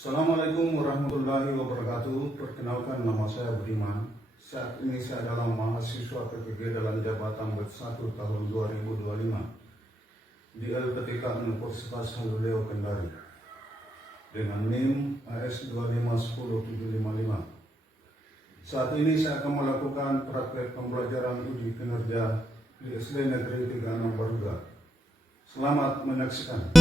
Assalamualaikum warahmatullahi wabarakatuh. Perkenalkan, nama saya Budiman. Saat ini saya adalah mahasiswa PPG dalam jabatan Bet 1 tahun 2025 di LPTK Universitas Haluleo Kendari dengan NIM AS251075. Saat ini saya akan melakukan praktek pembelajaran uji kinerja di SD Negeri 36 Baruga. Selamat menyaksikan.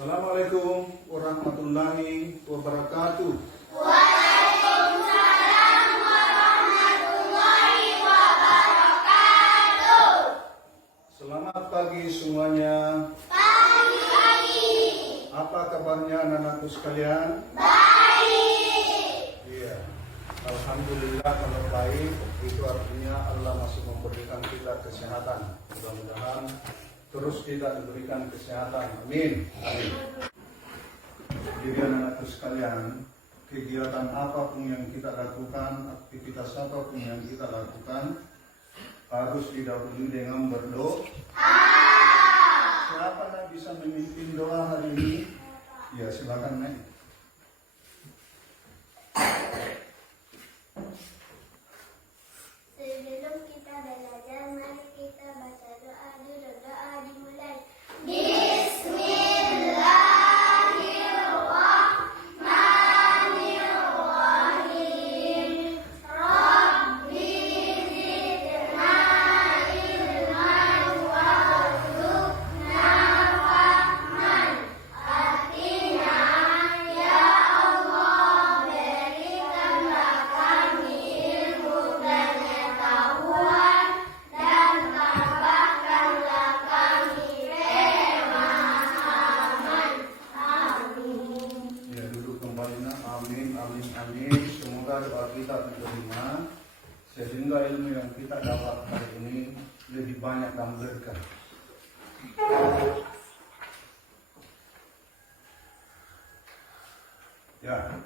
Assalamualaikum warahmatullahi wabarakatuh. Waalaikumsalam warahmatullahi wabarakatuh. Selamat pagi semuanya. Pagi. Apa kabarnya anak-anakku sekalian? Baik. Iya. Alhamdulillah kalau baik, itu artinya Allah masih memberikan kita kesehatan. Mudah-mudahan terus kita diberikan kesehatan. Amin. Amin. Jadi anak-anakku sekalian, kegiatan apapun yang kita lakukan, aktivitas apapun yang kita lakukan, harus didahului dengan berdoa. Siapa yang bisa memimpin doa hari ini? Ya, silakan naik. Sebelum kita belajar, mari kita baca doa dulu. Doa dimulai. Bismillahirrahmanirrahim. Rabbi zidna ilman warzuqna fahman. Atina ya Allah, berikanlah kami ilmu dan pengetahuan, dan tambahkanlah kami pemahaman. Amin. Ya, duduk kembali. Amin, amin, amin. Semoga doa kita diterima sehingga ilmu yang kita dapat hari ini lebih banyak dan berkah. Ya.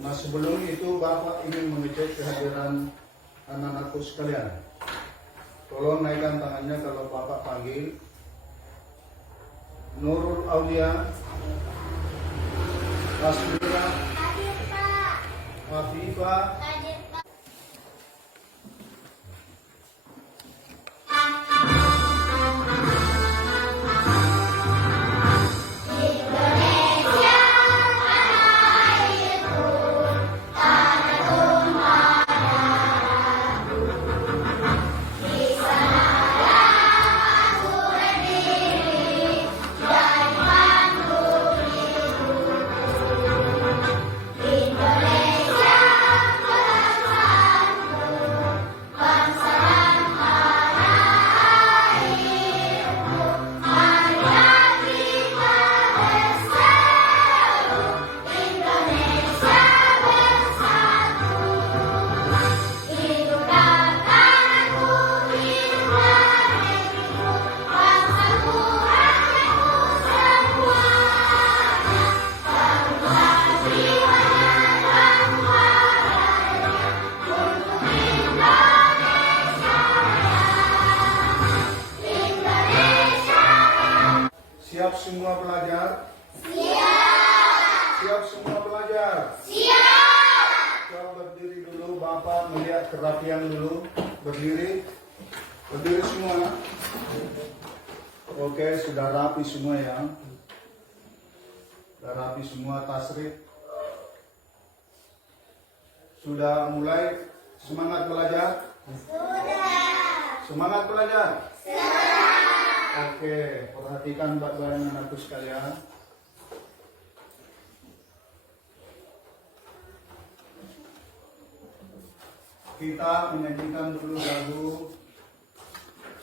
Nah, sebelum itu Bapak ingin mengecek kehadiran anak-anakku sekalian. Tolong naikkan tangannya kalau Bapak panggil. Nurul Aulia, Asmira, Hadir Pak. Afifah, Hadir Pak. Indonesia tanah airku, tanah tumpah darahku. Di sanalah aku berdiri dan panggung hidupku. Indonesia bangsaku, bangsa dan tanah airku. Marilah kita bersatu, Indonesia bersatu. Hiduplah tanahku, hiduplah negeriku, bangsaku, rakyatku semuanya. Bangunlah jiwanya dan suaranya untuk Indonesia Raya. Indonesia. siap semua belajar? Siap. Siap semua belajar? Siap. Coba berdiri dulu, Bapak melihat kerapian dulu. Berdiri. Berdiri semua. Oke, sudah rapi semua ya. Sudah rapi semua, tasrif. Sudah mulai semangat belajar? Sudah. Semangat belajar? Sudah. Oke, perhatikan bapak-bapak anakku sekalian. Kita menyanyikan dulu lagu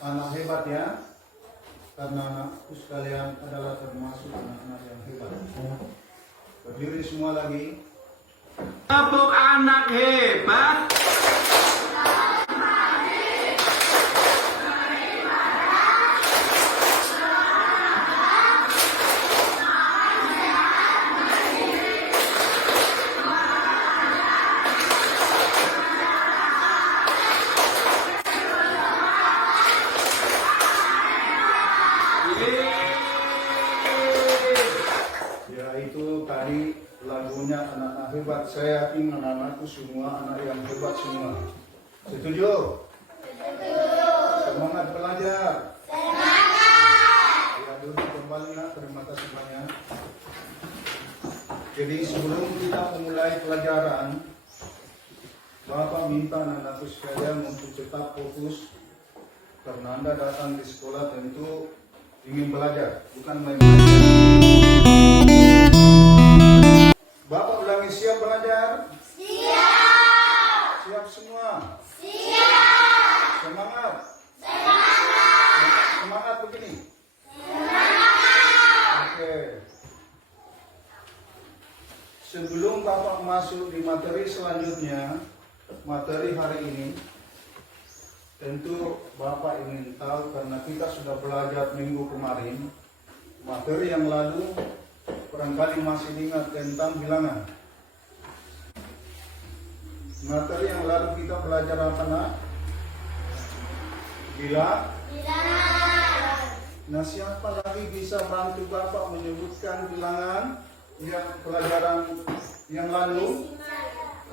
Anak Hebat ya. Karena anakku sekalian adalah termasuk anak-anak yang hebat. Berdiri semua lagi. Tepuk anak hebat. saya yakin anak-anakku semua anak yang hebat semua. Setuju? Semangat belajar. Ya, duduk kembali nak. Terima kasih banyak. Jadi sebelum kita memulai pelajaran, Bapak minta anak-anakku sekalian untuk tetap fokus, karena Anda datang di sekolah tentu ingin belajar, bukan main-main. Bapak ulangi, siap belajar? Siap. Siap semua? Siap. Semangat? Semangat begini? Oke. Sebelum Bapak masuk di materi selanjutnya, materi hari ini, tentu Bapak ingin tahu karena kita sudah belajar minggu kemarin, materi yang lalu barangkali masih ingat tentang bilangan. Materi yang lalu kita belajar apa nak? Bilangan. Nah, siapa lagi bisa bantu Bapak menyebutkan bilangan yang pelajaran yang lalu?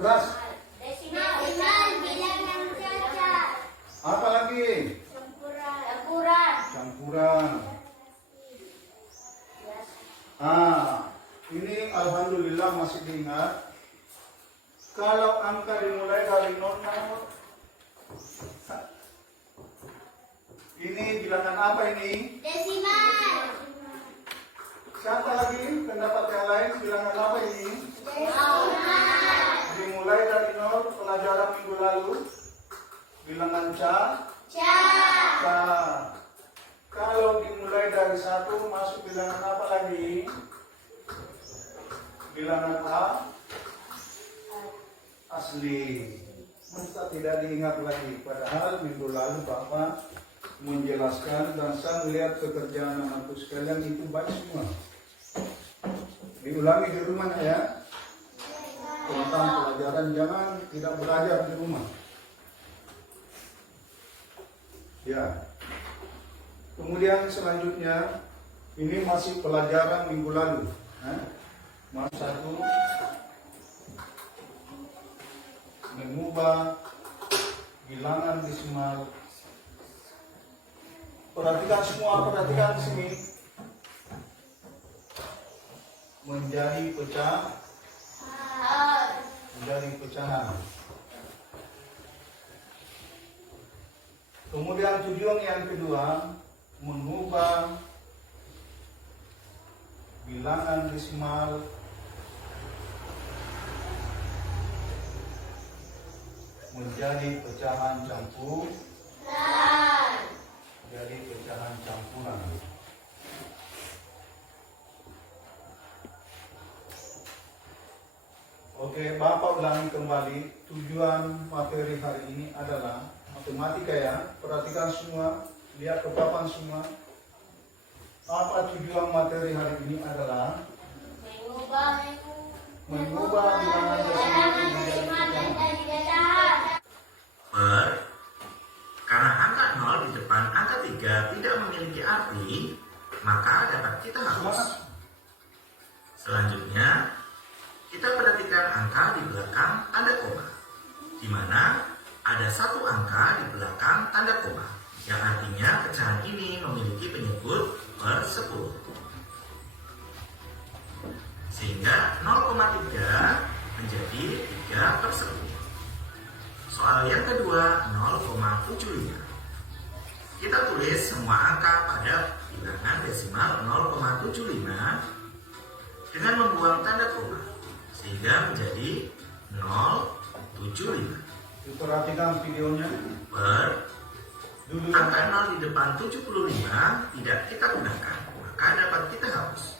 Keras. Bilangan cacat. Apa lagi? Campuran. Ini alhamdulillah masih diingat. Kalau angka dimulai dari 0, ini bilangan apa ini? Desimal. Siapa lagi pendapat yang lain? Bilangan apa ini? Dimulai dari 0, pelajaran minggu lalu. Bilangan ca. Kalau dimulai dari 1 masuk bilangan apa lagi? Bilangan A. Asli. Masa tidak diingat lagi? Padahal minggu lalu Bapak menjelaskan dan saya melihat pekerjaan anakku sekalian itu baik semua. Diulangi di rumah ya. Tentang pelajaran, jangan tidak belajar di rumah. Ya. Kemudian selanjutnya ini masih pelajaran minggu lalu. Mas 1 mengubah bilangan desimal. Perhatikan semua, perhatikan di sini. Menjadi pecahan. Kemudian tujuan yang kedua, mengubah bilangan desimal menjadi pecahan campuran. Oke, Bapak ulangi kembali. Tujuan materi hari ini adalah matematika ya. Perhatikan semua, lihat ke papan semua. Apa tujuan materi hari ini adalah mengubah bilangan desimal menjadi pecahan. Karena angka 0 di depan angka 3 tidak memiliki arti, maka dapat kita hapus. Selanjutnya, kita perhatikan angka di belakang tanda koma, di mana ada satu angka di belakang tanda koma, yang artinya pecahan ini memiliki penyebut per 10. Sehingga 0,3 menjadi 3 per 10. Soal yang kedua, 0,75. Kita tulis semua angka pada bilangan desimal 0,75 dengan membuang tanda koma, sehingga menjadi 0,75. Perhatikan videonya. Angka 0 di depan 75 tidak kita gunakan, maka dapat kita hapus.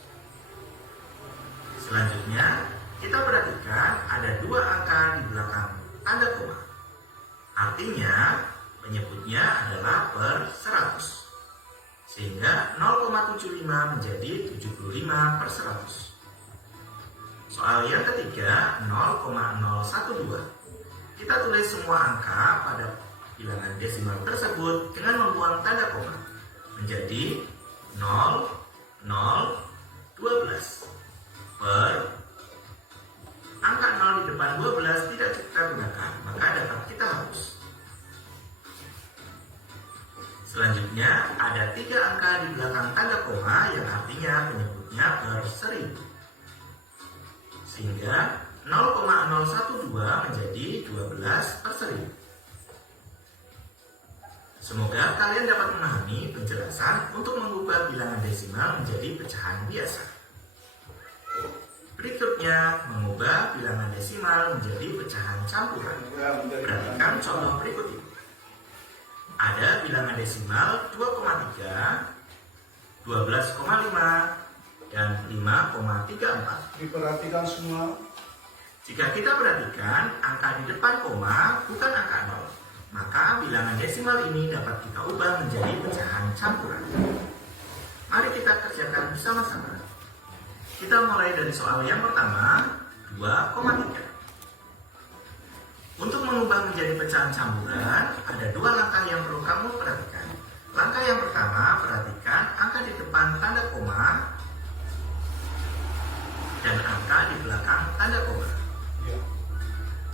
Selanjutnya, kita perhatikan ada dua angka di belakang tanda koma. Artinya, penyebutnya adalah per 100. Sehingga 0,75 menjadi 75 per 100. Soal yang ketiga, 0,012. Kita tulis semua angka pada bilangan desimal tersebut dengan membuang tanda koma menjadi 0,012 per angka 0 di depan 12 tidak kita gunakan, maka dapat kita hapus. Selanjutnya, ada 3 angka di belakang tanda koma yang artinya penyebutnya per 1000. Sehingga 0,012 menjadi 12 per 1000. Semoga kalian dapat memahami penjelasan untuk mengubah bilangan desimal menjadi pecahan biasa. Berikutnya, mengubah bilangan desimal menjadi pecahan campuran. Perhatikan contoh berikut ini. Ada bilangan desimal 2,3, 12,5, dan 5,34. Diperhatikan semua. Jika kita perhatikan, angka di depan koma bukan angka 0, maka bilangan desimal ini dapat kita ubah menjadi pecahan campuran. Mari kita kerjakan bersama-sama. Kita mulai dari soal yang pertama, 2,3. Untuk mengubah menjadi pecahan campuran, ada 2 langkah yang perlu kamu perhatikan. Langkah yang pertama, perhatikan angka di depan tanda koma dan angka di belakang tanda koma. Ya.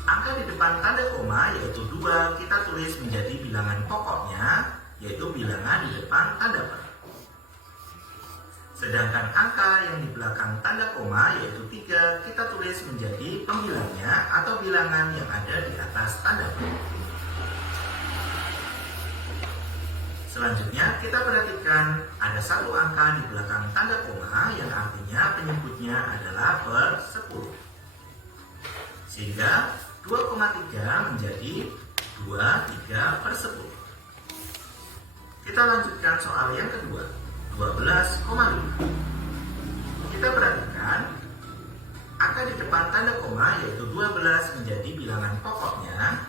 Angka di depan tanda koma yaitu 2 kita tulis menjadi bilangan pokoknya, yaitu bilangan di depan tanda per. Sedangkan angka yang di belakang tanda koma yaitu 3 kita tulis menjadi pembilangnya atau bilangan yang ada di atas tanda per. Selanjutnya kita perhatikan ada 1 angka di belakang tanda koma yang artinya penyebutnya adalah per 10. Sehingga 2,3 menjadi 23 per 10. Kita lanjutkan soal yang kedua, 12,5. Kita perhatikan angka di depan tanda koma yaitu 12 menjadi bilangan pokoknya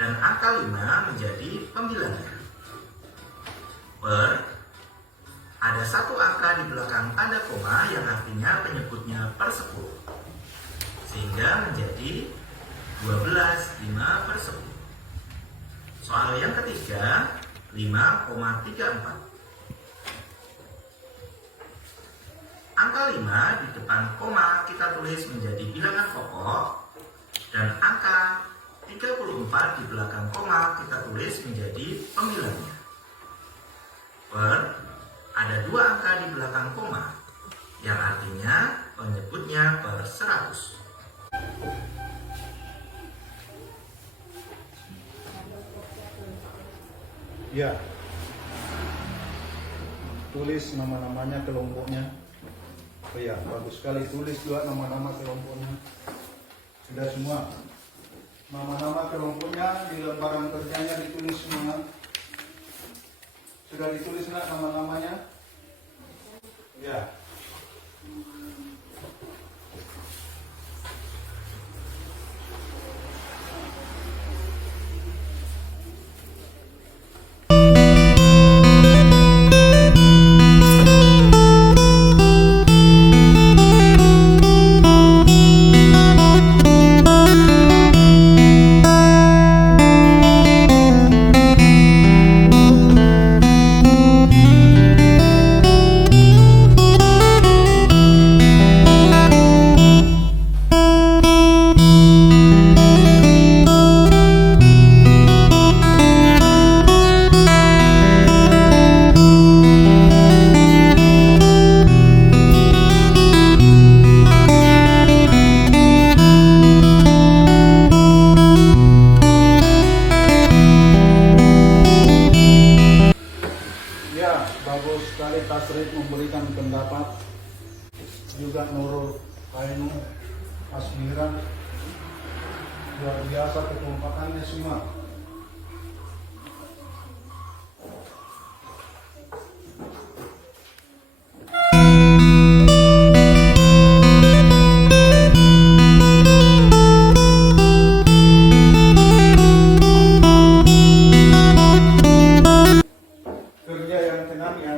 dan angka 5 menjadi pembilangnya. Per ada 1 angka di belakang tanda koma yang artinya penyebutnya per 10. Sehingga menjadi 12,5 per 10. Soal yang ketiga, 5,34. Angka 5 di depan koma kita tulis menjadi bilangan pokok dan angka 34 di belakang koma kita tulis menjadi pembilangnya. Per ada 2 angka di belakang koma yang artinya penyebutnya per 100. Ya. Tulis nama-namanya, kelompoknya. Oh ya, bagus sekali. Tulis juga nama-nama kelompoknya. Sudah semua. Nama-nama kelompoknya di lembaran kerjanya ditulis semua. Sudah ditulis nggak nama-namanya? Ya. Bagus sekali Tasrif memberikan pendapat, juga Nurul Ainun, Asmiran, luar biasa kekompakannya semua. Kerja yang tenang ya.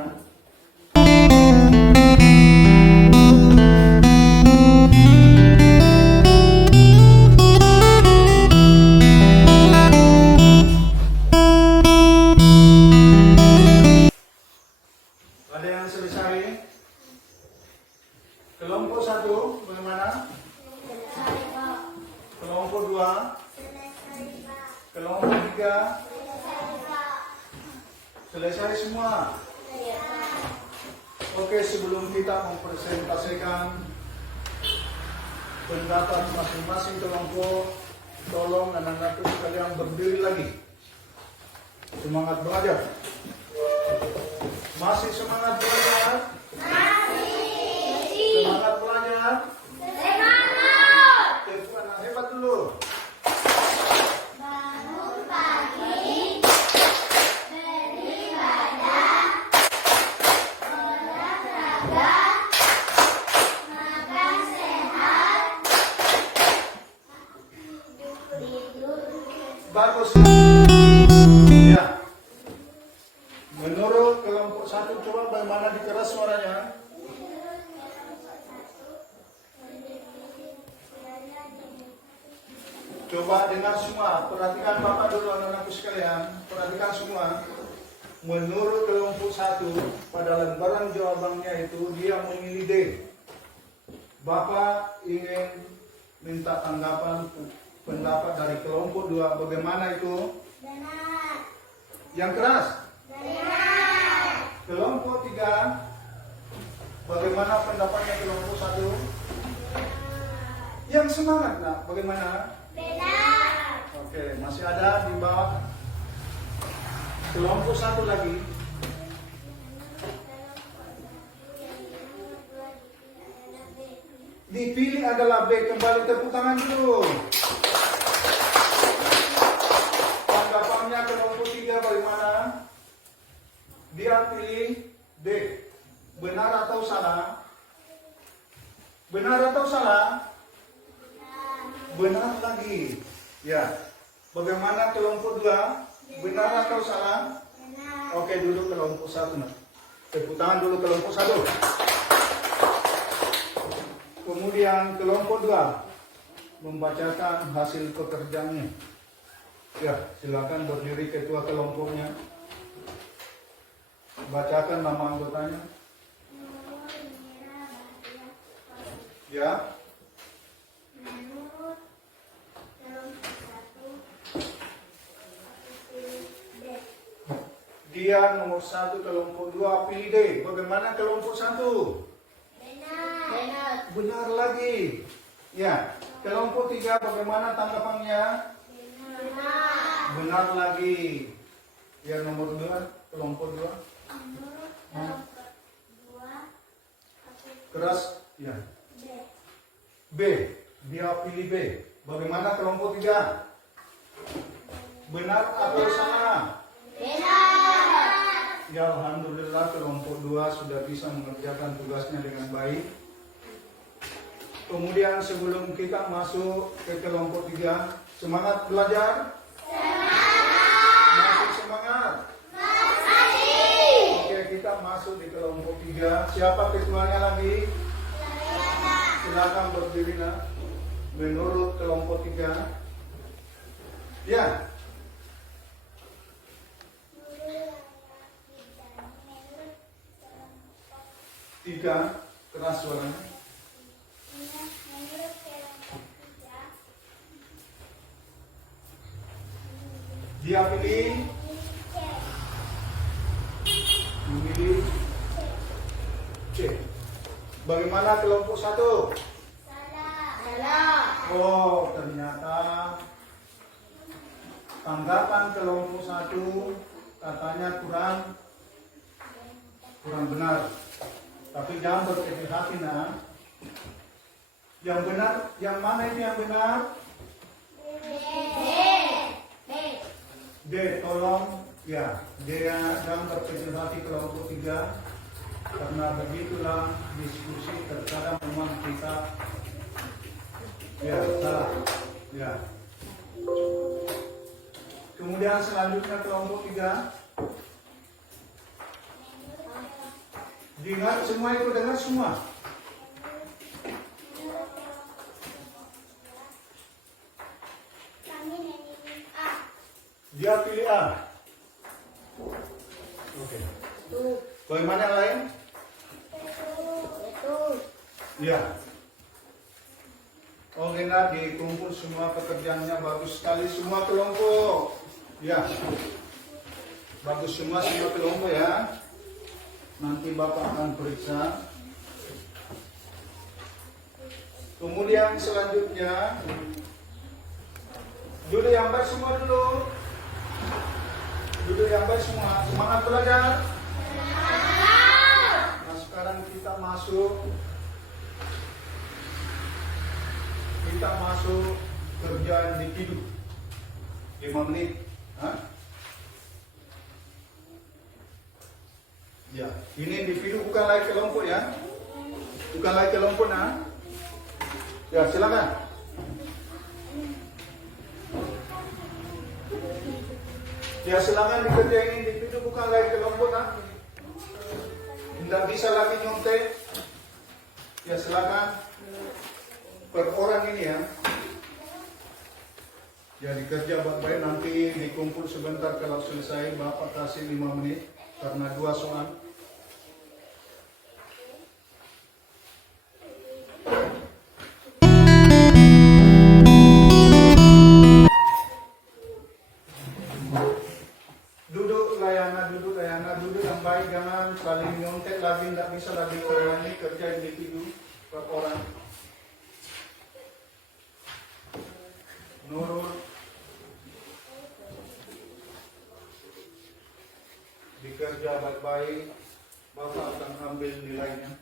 3? Selesai semua? Oke, sebelum kita mempresentasikan pendapat masing-masing kelompok, tolong anak-anakku sekalian berdiri lagi. Semangat belajar. Masih semangat belajar? Semangat belajar? Itu anak hebat dulu. Bagus. Ya. Menurut kelompok 1 coba bagaimana dikeras suaranya? Coba dengar semua. Perhatikan Bapak dulu anak-anakku sekalian. Perhatikan semua. Menurut kelompok 1 pada lembaran jawabannya itu dia memilih D. Bapak ingin minta tanggapan pendapat dari kelompok 2 bagaimana itu? Benar. Yang keras. Benar. Kelompok 3 bagaimana pendapatnya kelompok 1? Yang semangat nak, bagaimana? Benar. Oke, masih ada di bawah. Kelompok 1 lagi. Dipilih adalah B. Kembali tepuk tangan dulu. Tanggapannya kelompok 3 bagaimana? Dia pilih D. Benar atau salah? Benar atau salah? Benar lagi. Ya. Bagaimana kelompok 2? Benar atau salah? Benar. Oke, duduk kelompok 1. Nah. Tepuk tangan dulu kelompok 1. Kemudian kelompok 2 membacakan hasil pekerjaannya. Ya, silakan berdiri ketua kelompoknya. Bacakan nama anggotanya. Ya. Menurut kelompok 1, D. Dia nomor 1 kelompok 2 pilih D. Bagaimana kelompok 1? Benar. Benar lagi. Ya. Kelompok 3 bagaimana tanggapannya? Benar. Benar lagi. Yang nomor 2 kelompok 2 Menurut kelompok 2, keras. Ya. D. B. Dia pilih B. Bagaimana kelompok 3? Benar atau salah? Benar. Ya, alhamdulillah kelompok 2 sudah bisa mengerjakan tugasnya dengan baik. Kemudian sebelum kita masuk ke kelompok 3, semangat belajar? Masih semangat? Oke, kita masuk di kelompok 3. Siapa ketuanya lagi? Silakan berdiri nak. Menurut kelompok 3. Ya. Tiga, keras suaranya. Menurut kelompok 3, Dia pilih, C. memilih C. Bagaimana kelompok 1? Salah. Oh, ternyata tanggapan kelompok 1 katanya kurang benar. Tapi jangan berkecil hati nak. Yang benar, yang mana itu yang benar? D, tolong ya, dia jangan berkecil hati kelompok 3 karena begitulah diskusi terkadang memang kita ya salah ya. Kemudian selanjutnya kelompok 3 dengar semua itu dengar semua. Kami memilih A. Dia pilih A. Oke. Bagaimana yang lain? Betul. Ya. Oke, nak dikumpul semua pekerjaannya bagus sekali semua kelompok. Ya, bagus semua kelompok ya. Nanti Bapak akan periksa. Kemudian selanjutnya, duduk yang baik semua dulu. Duduk yang baik semua. Semangat belajar. Nah, sekarang kita masuk kerjaan individu 5 menit. Hah? Ya, ini individu bukan lagi kelompok ya. Bukan lagi kelompok nah. Ya, silakan. Ya, silakan dikerjain individu bukan lagi kelompok nah. Tidak bisa lagi nyontek. Ya, silakan. Per orang ini ya. Jadi kerja baik-baik, nanti dikumpul sebentar, kalau selesai Bapak kasih 5 menit karena 2 soal. Duduk yang baik, jangan saling nyontek lagi, tidak bisa lagi karena ini kerja individu per orang. Nurul, dikerja baik-baik, Bapak akan ambil nilainya.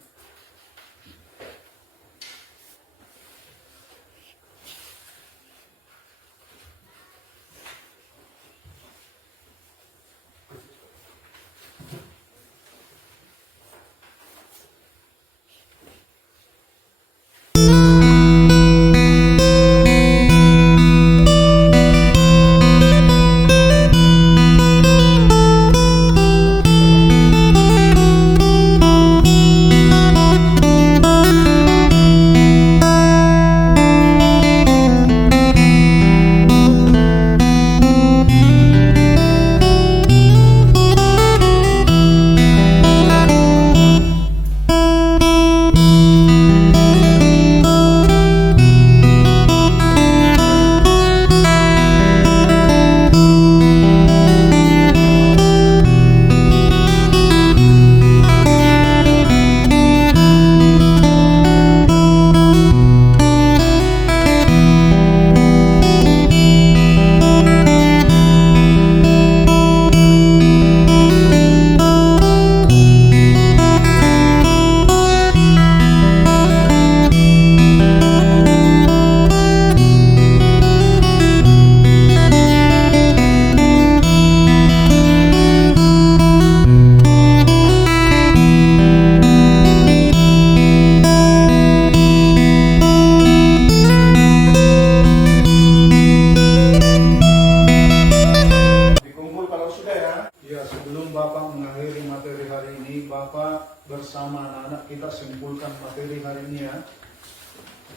Bersama anak-anak kita simpulkan materi hari ini ya.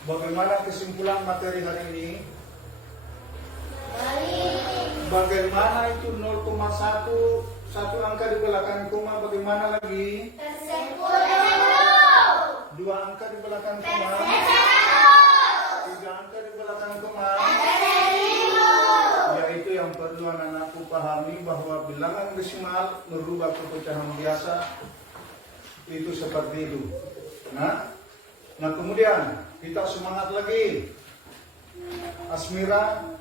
Bagaimana kesimpulan materi hari ini? Bagaimana itu 0,1 satu angka di belakang koma, bagaimana lagi? 2 angka di belakang koma, 3 angka di belakang koma. Yaitu yang perlu anak-anakku pahami, bahwa bilangan desimal merubah pecahan biasa itu seperti itu. Nah kemudian kita semangat lagi. Asmira,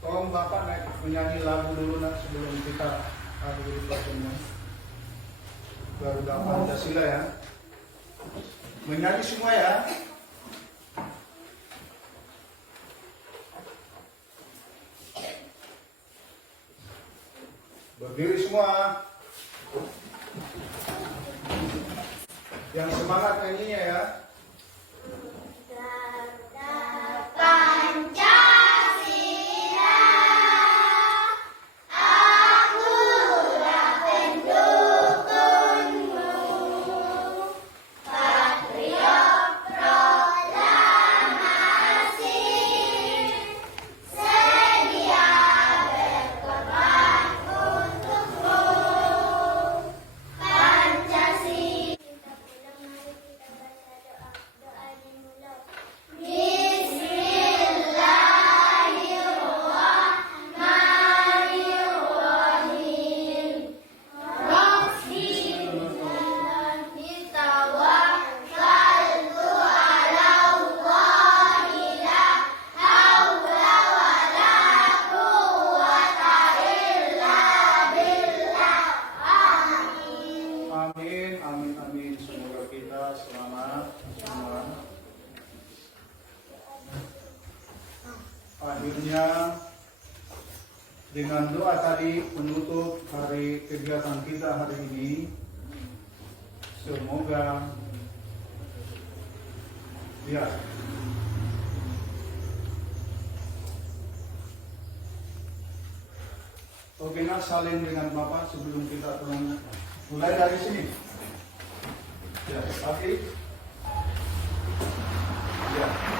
tolong Bapak naik menyanyi lagu dulu nak, sebelum kita hadiri pertemuan Garuda Pancasila ya. Menyanyi semua ya. Berdiri semua. Yang semangat nyanyinya ya. dengan doa tadi penutup hari kegiatan kita hari ini. Semoga ya oke, nah saling dengan Bapak sebelum kita tolong mulai dari sini. Ya, tapi ya.